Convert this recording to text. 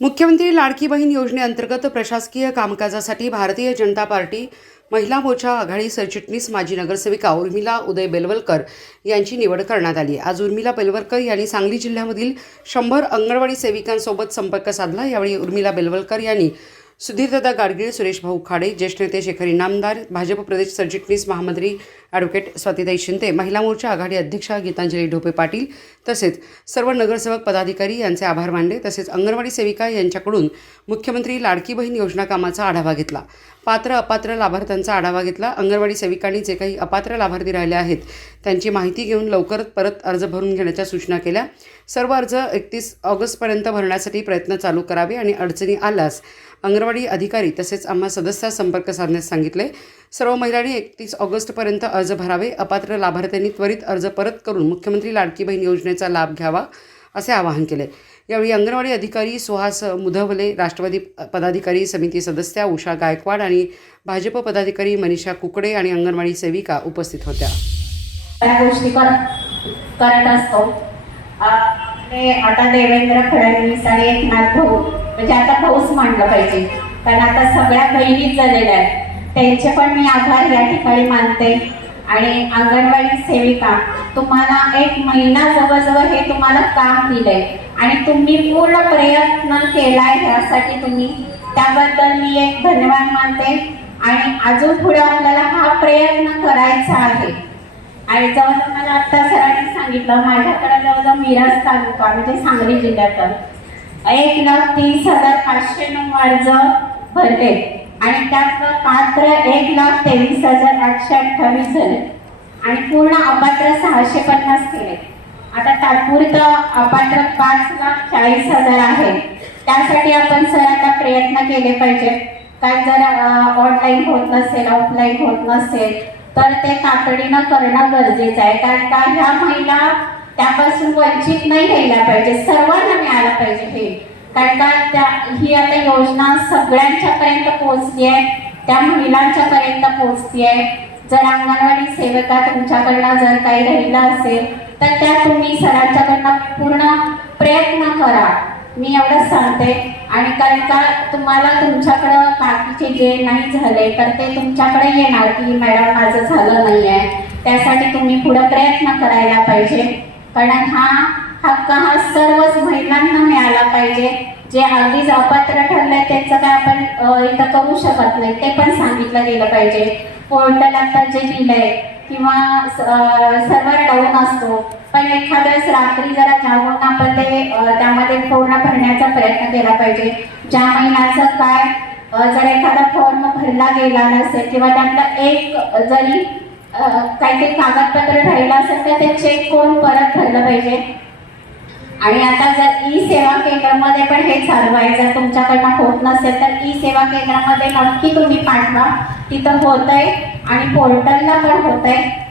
मुख्यमंत्री लाडकी बहीण योजनेअंतर्गत प्रशासकीय कामकाजासाठी भारतीय जनता पार्टी महिला मोर्चा आघाडी सरचिटणीस माजी नगरसेविका उर्मिला उदय बेलवलकर यांची निवड करण्यात आली. आज उर्मिला बेलवलकर यांनी सांगली जिल्ह्यामधील शंभर अंगणवाडी सेविकांसोबत संपर्क साधला. यावेळी उर्मिला बेलवलकर यांनी सुधीरदादा गाडगीळ सुरेश भाऊ खाडे ज्येष्ठ नेते शेखर इनामदार भाजप प्रदेश सरचिटणीस महामंत्री ॲडव्होकेट स्वातीताई शिंदे महिला मोर्चा आघाडी अध्यक्षा गीतांजली ढोपे पाटील तसेच सर्व नगरसेवक पदाधिकारी यांचे आभार मानले. तसेच अंगणवाडी सेविका यांच्याकडून मुख्यमंत्री लाडकी बहीण योजना कामाचा आढावा घेतला. पात्र अपात्र लाभार्थ्यांचा आढावा घेतला. अंगणवाडी सेविकांनी जे काही अपात्र लाभार्थी राहिले आहेत त्यांची माहिती घेऊन लवकर परत अर्ज भरून घेण्याच्या सूचना केल्या. सर्व अर्ज एकतीस ऑगस्टपर्यंत भरण्यासाठी प्रयत्न चालू करावे आणि अडचणी आल्यास अंगणवाडी अधिकारी तसेच आम्हा सदस्यास संपर्क साधण्यास सांगितले. सर्व महिलांनी एकतीस ऑगस्टपर्यंत अर्ज भरावे. अपात्र लाभार्थ्यांनी त्वरित अर्ज परत करून मुख्यमंत्री लाडकी बहीण योजनेचा लाभ घ्यावा असे आवाहन केले. यावेळी अंगणवाडी अधिकारी सुहास मुधवले राष्ट्रवादी पदाधिकारी समिती सदस्या उषा गायकवाड आणि भाजप पदाधिकारी मनीषा कुकडे आणि अंगणवाडी सेविका उपस्थित होत्या. गोष्टी करत असतो. आपले आता देवेंद्र फडणवीस आणि एकनाथ भाऊ म्हणजे आता पाऊस मांडलं पाहिजे. कारण आता सगळ्या बहिणीच झालेल्या आहेत. त्यांचे पण मी आभार या ठिकाणी मानते. आणि अंगणवाडी सेविका तुम्हाला एक महिना जवळजवळ हे तुम्हाला काम दिलंय. आणि तुम्ही पूर्ण प्रयत्न केलाय ह्यासाठी तुम्ही. त्याबद्दल मी एक धन्यवाद मानते. आणि अजून पुढे आपल्याला हा प्रयत्न करायचा आहे. आणि जवळ मला आता सरांनी सांगितलं माझ्याकडे जवळजवळ मिरज तालुका म्हणजे सांगली जिल्ह्यात एक लाख तीस हजार पाचशे नऊ अर्ज भरले. आणि त्यातलं पात्र एक लाख तेवीस हजार आठशे अठ्ठावीस झाले. आणि पूर्ण अपात्र सहाशे पन्नास केले. आता तात्पुरतं अपात्र पाच लाख चाळीस हजार आहे. त्यासाठी आपण सर आता प्रयत्न केले पाहिजे. काय जर ऑनलाईन होत नसेल ऑफलाईन होत नसेल तर ते तातडीनं करणं गरजेचं आहे. कारण का ह्या महिला त्यापासून वंचित नाही राहिला पाहिजे. सर्वांना मिळायला पाहिजे हे. कारण का त्या ही आता योजना सगळ्यांच्या पर्यंत पोहोचली आहे त्या महिलांच्या पर्यंत पोहोचली आहे जर अंगणवाडी सेविका तुमच्याकडनं जर काही राहिलं असेल तर त्या तुम्ही सरांच्याकडनं पूर्ण प्रयत्न करा. मी एवढंच सांगते. आणि कारण का तुम्हाला तुमच्याकडं बाकीचे जे नाही झाले तर ते तुमच्याकडे येणार की मॅडम माझं झालं नाही आहे त्यासाठी तुम्ही पुढं प्रयत्न करायला पाहिजे. कारण हा हक्क हा सर्वच महिलांना मिळाला पाहिजे. जे अगदीच अपात्र ठरलंय त्याचं काय आपण इथं करू शकत नाही. ते पण सांगितलं गेलं पाहिजे. पोर्टल आता जे दिलंय किंवा सर्वर डाऊन असतो. पण एखाद्या वेळेस रात्री जरा जागून आपण ते त्यामध्ये पूर्ण भरण्याचा प्रयत्न केला पाहिजे. ज्या महिलाचं काय जर एखादा फॉर्म भरला गेला नसेल किंवा त्यातला एक जरी काही काहीतरी कागदपत्र राहिलं असेल तर ते चेक करून परत भरलं पाहिजे. आणि आता जर ई सेवा केंद्रामध्ये पण हे चालू आहे जर तुमच्याकडनं होत नसेल तर ई सेवा केंद्रामध्ये नक्की तुम्ही पाठवा. तिथं होत आहे आणि पोर्टलला पण होत आहे